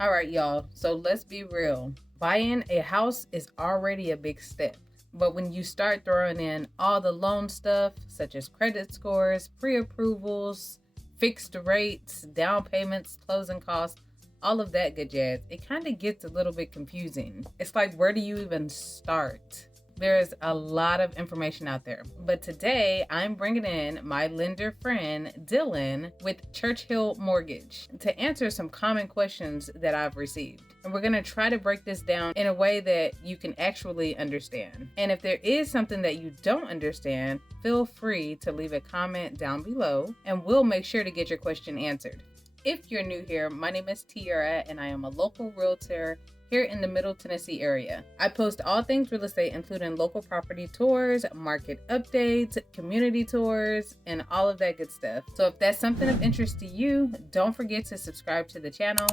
All right, y'all. So let's be real. Buying a house is already a big step. But when you start throwing in all the loan stuff, such as credit scores, pre approvals, fixed rates, down payments, closing costs, all of that good jazz, it kind of gets a little bit confusing. It's like, where do you even start? There's a lot of information out there. But today I'm bringing in my lender friend, Dylan, with Churchill Mortgage to answer some common questions that I've received. And we're going to try to break this down in a way that you can actually understand. And if there is something that you don't understand, feel free to leave a comment down below and we'll make sure to get your question answered. If you're new here, my name is Tierra and I am a local realtor here in the Middle Tennessee area. I post all things real estate, including local property tours, market updates, community tours, and all of that good stuff. So if that's something of interest to you, don't forget to subscribe to the channel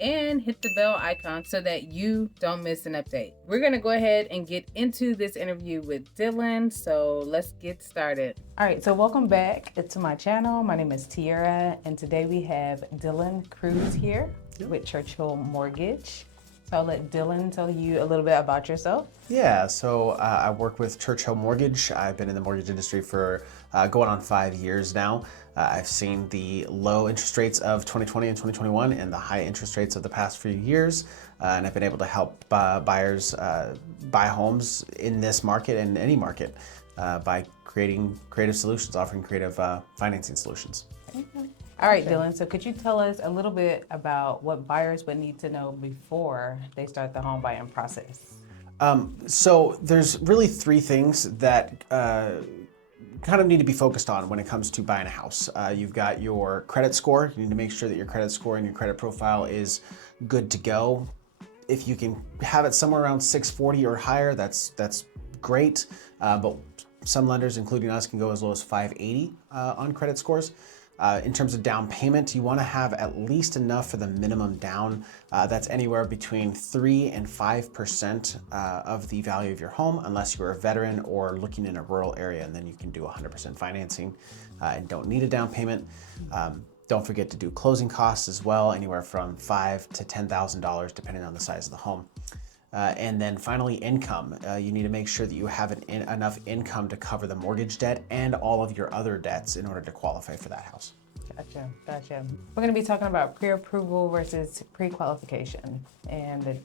and hit the bell icon so that you don't miss an update. We're gonna go ahead and get into this interview with Dylan, so let's get started. All right, so welcome back to my channel. My name is Tierra, and today we have Dylan Cruz here with Churchill Mortgage. So I'll let Dylan tell you a little bit about yourself. Yeah, so I work with Churchill Mortgage. I've been in the mortgage industry for going on 5 years now. I've seen the low interest rates of 2020 and 2021 and the high interest rates of the past few years. And I've been able to help buyers buy homes in this market and any market by creating creative solutions, offering creative financing solutions. Okay. All right, Dylan, so could you tell us a little bit about what buyers would need to know before they start the home buying process? So there's really three things that kind of need to be focused on when it comes to buying a house. You've got your credit score. You need to make sure that your credit score and your credit profile is good to go. If you can have it somewhere around 640 or higher, that's great. But some lenders, including us, can go as low as 580 on credit scores. In terms of down payment, you want to have at least enough for the minimum down. That's anywhere between 3 and 5% of the value of your home, unless you're a veteran or looking in a rural area, and then you can do 100% financing and don't need a down payment. Don't forget to do closing costs as well, anywhere from $5,000 to $10,000, depending on the size of the home. And then finally, income. You need to make sure that you have enough income to cover the mortgage debt and all of your other debts in order to qualify for that house. Gotcha. We're going to be talking about pre-approval versus pre-qualification, and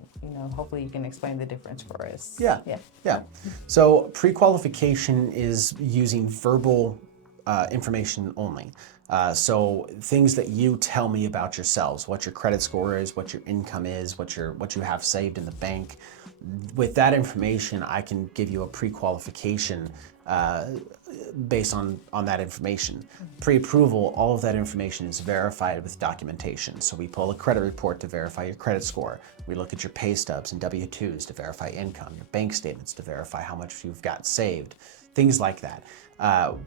hopefully you can explain the difference for us. Yeah. So pre-qualification is using verbal information only. So things that you tell me about yourselves, what your credit score is, what your income is, what you have saved in the bank. With that information, I can give you a pre-qualification based on that information. Pre-approval, all of that information is verified with documentation. So we pull a credit report to verify your credit score. We look at your pay stubs and W-2s to verify income, your bank statements to verify how much you've got saved, things like that.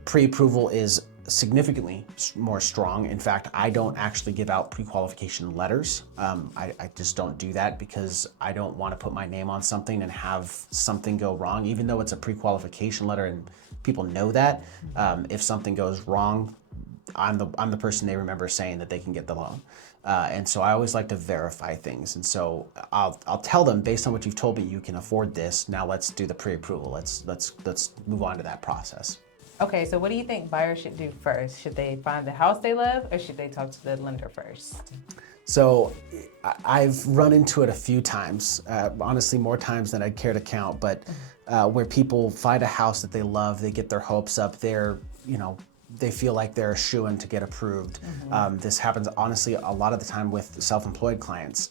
Pre-approval is significantly more strong. In fact, I don't actually give out pre-qualification letters. I just don't do that because I don't want to put my name on something and have something go wrong, even though it's a pre-qualification letter and people know that. If something goes wrong, I'm the person they remember saying that they can get the loan. And so I always like to verify things. And so I'll tell them, based on what you've told me, you can afford this. Now let's do the pre-approval. Let's move on to that process. Okay, so what do you think buyers should do first? Should they find the house they love, or should they talk to the lender first? So I've run into it a few times, honestly more times than I'd care to count, but where people find a house that they love, they get their hopes up, they feel like they're a shoo-in to get approved. This happens honestly a lot of the time with self-employed clients.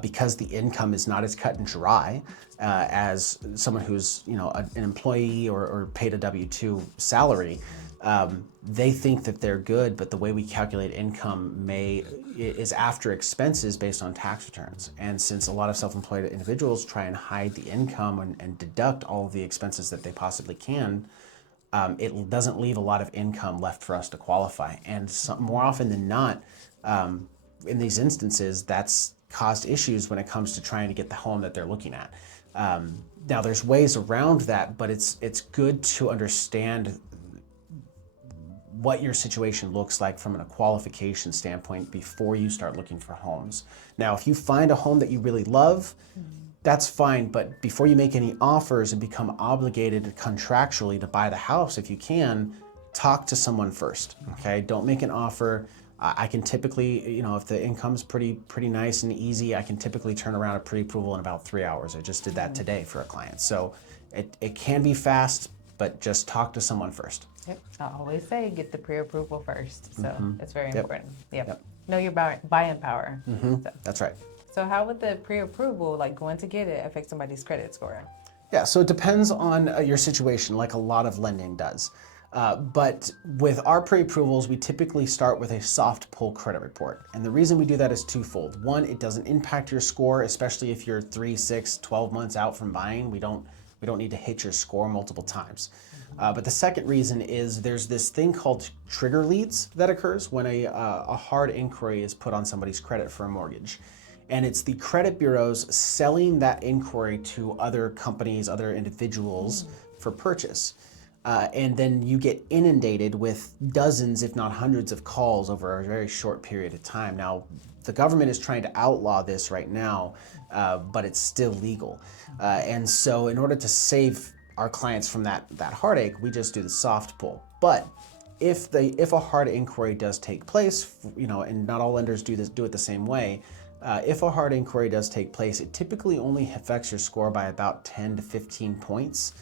Because the income is not as cut and dry as someone who's an employee or paid a W-2 salary, they think that they're good, but the way we calculate income is after expenses based on tax returns. And since a lot of self-employed individuals try and hide the income and deduct all of the expenses that they possibly can, it doesn't leave a lot of income left for us to qualify. And more often than not, in these instances, that's caused issues when it comes to trying to get the home that they're looking at. Now there's ways around that, but it's good to understand what your situation looks like from a qualification standpoint before you start looking for homes. Now, if you find a home that you really love, that's fine, but before you make any offers and become obligated contractually to buy the house, if you can, talk to someone first, okay? Don't make an offer. I can typically, if the income's pretty nice and easy, I can typically turn around a pre-approval in about 3 hours. I just did that today for a client. So it can be fast, but just talk to someone first. Yep. I always say get the pre-approval first. So it's very important. Yep. Know your buying power. So. That's right. So how would the pre-approval, like going to get it, affect somebody's credit score? Yeah, so it depends on your situation, like a lot of lending does. But with our pre-approvals, we typically start with a soft pull credit report. And the reason we do that is twofold. One, it doesn't impact your score, especially if you're 3, 6, 12 months out from buying. We don't need to hit your score multiple times. But the second reason is there's this thing called trigger leads that occurs when a hard inquiry is put on somebody's credit for a mortgage. And it's the credit bureaus selling that inquiry to other companies, other individuals for purchase. And then you get inundated with dozens, if not hundreds of calls over a very short period of time. Now, the government is trying to outlaw this right now, but it's still legal. And so in order to save our clients from that heartache, we just do the soft pull. But if a hard inquiry does take place, and not all lenders do it the same way, if a hard inquiry does take place, it typically only affects your score by about 10 to 15 points.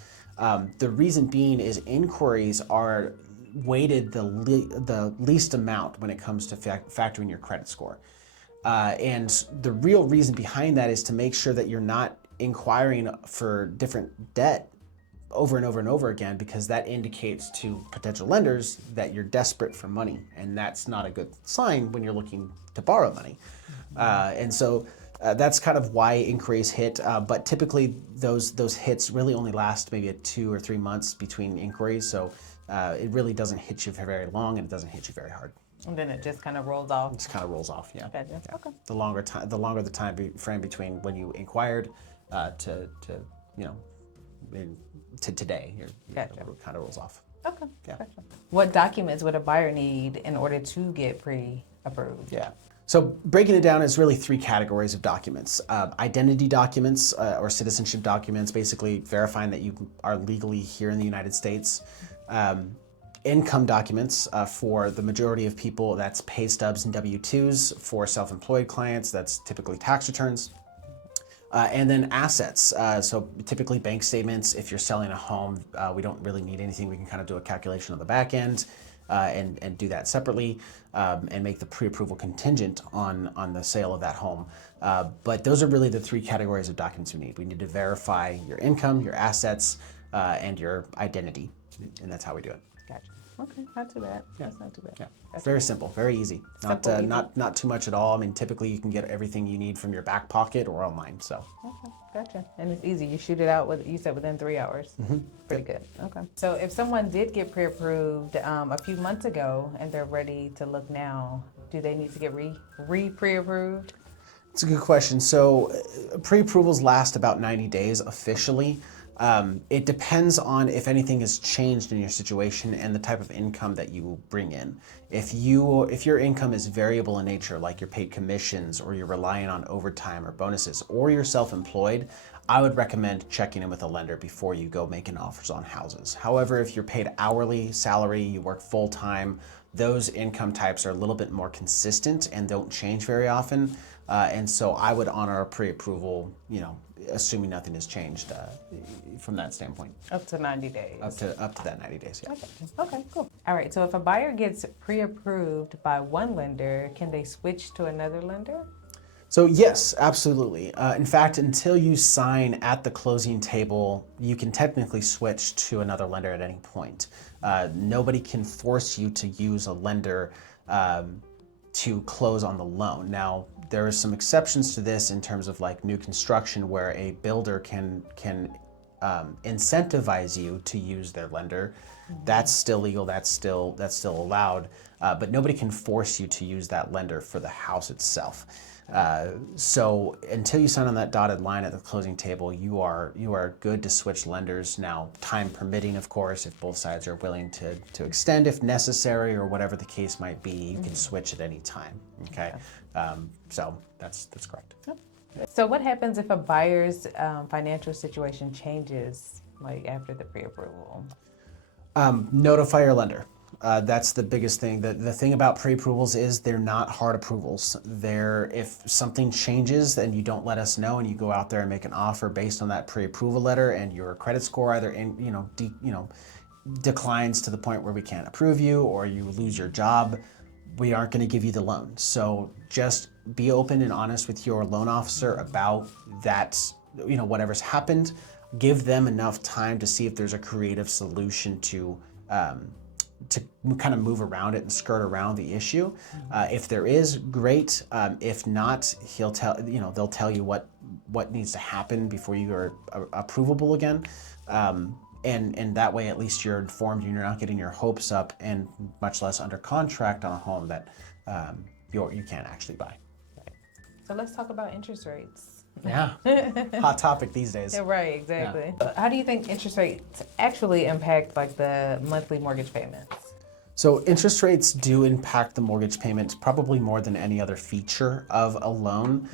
The reason being is inquiries are weighted the least amount when it comes to factoring your credit score. And the real reason behind that is to make sure that you're not inquiring for different debt over and over and over again, because that indicates to potential lenders that you're desperate for money, and that's not a good sign when you're looking to borrow money. And so that's kind of why inquiries hit, but typically those hits really only last maybe 2 or 3 months between inquiries, so it really doesn't hit you for very long, and it doesn't hit you very hard. And then it just kind of rolls off. It just kind of rolls off, yeah. Gotcha. Yeah. Okay. The longer the time frame between when you inquired to today, Gotcha. it kind of rolls off. Okay. Yeah. Gotcha. What documents would a buyer need in order to get pre-approved? Yeah. So breaking it down is really 3 categories of documents. Identity documents or citizenship documents, basically verifying that you are legally here in the United States. Income documents for the majority of people, that's pay stubs and W-2s. For self-employed clients, that's typically tax returns. And then assets, so typically bank statements. If you're selling a home, we don't really need anything. We can kind of do a calculation on the back end and do that separately and make the pre-approval contingent on the sale of that home. But those are really the 3 categories of documents we need. We need to verify your income, your assets, and your identity, and that's how we do it. Gotcha. Okay, not too bad. Yeah. That's not too bad. Yeah. It's very simple, very easy. Not too much at all. I mean, typically you can get everything you need from your back pocket or online. So. Okay, gotcha. And it's easy. You shoot it out you said within 3 hours. Pretty good. Okay. So if someone did get pre-approved a few months ago and they're ready to look now, do they need to get pre-approved? It's a good question. So pre-approvals last about 90 days officially. It depends on if anything has changed in your situation and the type of income that you bring in. If your income is variable in nature, like you're paid commissions or you're relying on overtime or bonuses, or you're self-employed, I would recommend checking in with a lender before you go making offers on houses. However, if you're paid hourly salary, you work full-time, those income types are a little bit more consistent and don't change very often. And so I would honor a pre-approval, assuming nothing has changed from that standpoint. Up to 90 days. Up to that 90 days, yeah. Okay, cool. All right, so if a buyer gets pre-approved by one lender, can they switch to another lender? So yes, absolutely. In fact, until you sign at the closing table, you can technically switch to another lender at any point. Nobody can force you to use a lender to close on the loan. Now, there are some exceptions to this in terms of like new construction, where a builder can incentivize you to use their lender. That's still legal. That's still allowed. But nobody can force you to use that lender for the house itself. So until you sign on that dotted line at the closing table, you are good to switch lenders. Now, time permitting, of course, if both sides are willing to extend if necessary or whatever the case might be, you can switch at any time. Okay, so that's correct. So what happens if a buyer's financial situation changes, like after the pre-approval? Notify your lender. That's the biggest thing. The thing about pre-approvals is they're not hard approvals. If something changes and you don't let us know and you go out there and make an offer based on that pre-approval letter and your credit score either declines to the point where we can't approve you or you lose your job, we aren't going to give you the loan. So just be open and honest with your loan officer about that, whatever's happened. Give them enough time to see if there's a creative solution to kind of move around it and skirt around the issue. If there is, great. If not, they'll tell you what needs to happen before you are approvable again. And that way, at least you're informed and you're not getting your hopes up and much less under contract on a home that you can't actually buy. So let's talk about interest rates. Yeah, hot topic these days. Yeah, right, exactly. Yeah. How do you think interest rates actually impact like the monthly mortgage payments? So interest rates do impact the mortgage payments probably more than any other feature of a loan.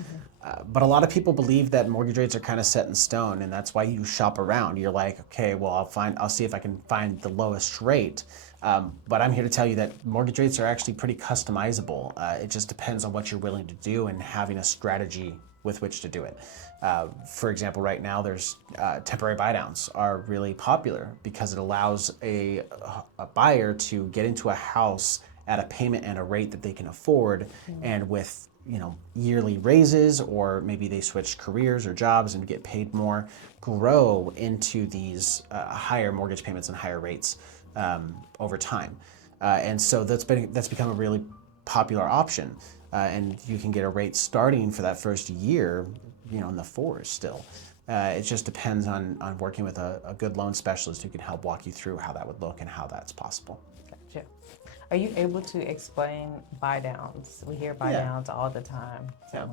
But a lot of people believe that mortgage rates are kind of set in stone, and that's why you shop around. You're like, okay, well, I'll see if I can find the lowest rate. But I'm here to tell you that mortgage rates are actually pretty customizable. It just depends on what you're willing to do and having a strategy with which to do it. For example, right now there's temporary buydowns are really popular because it allows a buyer to get into a house at a payment and a rate that they can afford, and with yearly raises, or maybe they switch careers or jobs and get paid more, grow into these higher mortgage payments and higher rates over time. And so that's become a really popular option. And you can get a rate starting for that first year, in the 4s still. It just depends on working with a good loan specialist who can help walk you through how that would look and how that's possible. Gotcha. Are you able to explain buydowns? We hear buydowns all the time. So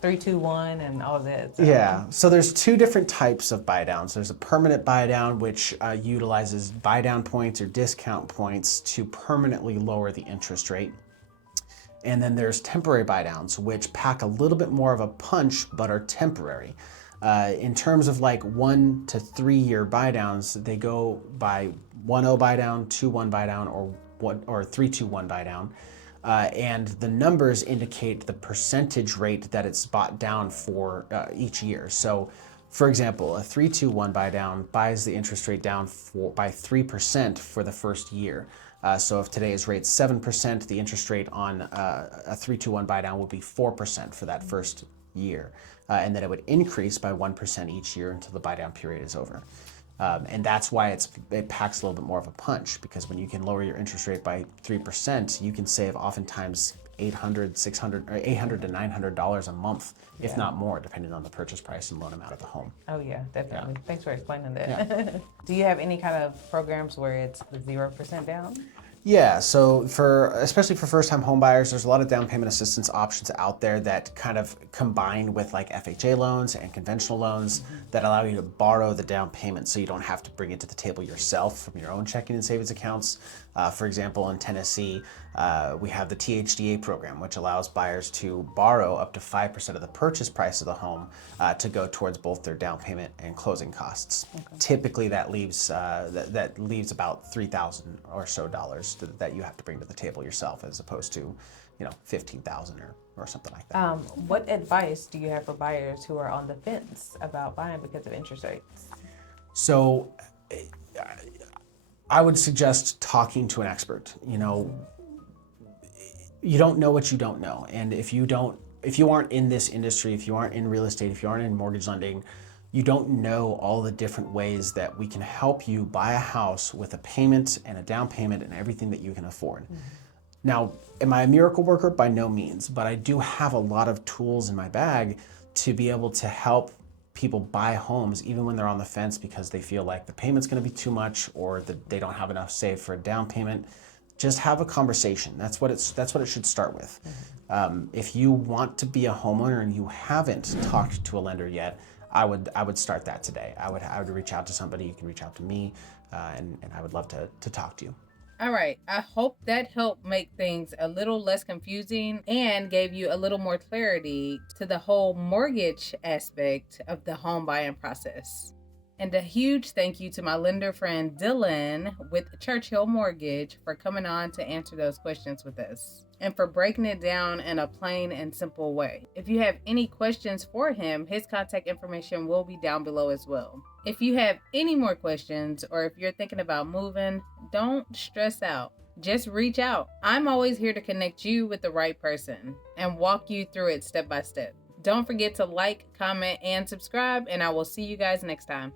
3, 2, 1 and all that. So. Yeah, so there's 2 different types of buydowns. There's a permanent buydown, which utilizes buydown points or discount points to permanently lower the interest rate. And then there's temporary buydowns, which pack a little bit more of a punch, but are temporary. In terms of like 1 to 3 year buydowns, they go by 1-0 buydown, 2-1 buydown, or 3-2-1 buydown. And the numbers indicate the percentage rate that it's bought down for each year. So, for example, a 3-2-1 buydown buys the interest rate down by 3% for the first year. So if today's rate's 7%, the interest rate on a 3-2-1 buydown would be 4% for that first year. And then it would increase by 1% each year until the buydown period is over. And that's why it packs a little bit more of a punch, because when you can lower your interest rate by 3%, you can save oftentimes $800 to $900 a month, if not more, depending on the purchase price and loan amount of the home. Oh yeah, definitely. Yeah. Thanks for explaining that. Yeah. Do you have any kind of programs where it's 0% down? Yeah, so especially for first-time home buyers, there's a lot of down payment assistance options out there that kind of combine with like FHA loans and conventional loans that allow you to borrow the down payment so you don't have to bring it to the table yourself from your own checking and savings accounts. For example, in Tennessee, we have the THDA program, which allows buyers to borrow up to 5% of the purchase price of the home to go towards both their down payment and closing costs. Okay. Typically, that leaves about $3,000 or so that you have to bring to the table yourself, as opposed to, $15,000 or something like that. What advice do you have for buyers who are on the fence about buying because of interest rates? So, I would suggest talking to an expert. You don't know what you don't know, and if you aren't in this industry, if you aren't in real estate, if you aren't in mortgage lending, you don't know all the different ways that we can help you buy a house with a payment and a down payment and everything that you can afford. Mm-hmm. Now, am I a miracle worker? By no means, but I do have a lot of tools in my bag to be able to help people buy homes even when they're on the fence because they feel like the payment's going to be too much or that they don't have enough saved for a down payment. just have a conversation. That's what it should start with. If you want to be a homeowner and you haven't talked to a lender yet, I would start that today. I would reach out to somebody. You can reach out to me, and I would love to talk to you. All right. I hope that helped make things a little less confusing and gave you a little more clarity to the whole mortgage aspect of the home buying process. And a huge thank you to my lender friend Dylan with Churchill Mortgage for coming on to answer those questions with us and for breaking it down in a plain and simple way. If you have any questions for him, his contact information will be down below as well. If you have any more questions or if you're thinking about moving, don't stress out. Just reach out. I'm always here to connect you with the right person and walk you through it step by step. Don't forget to like, comment, and subscribe, and I will see you guys next time.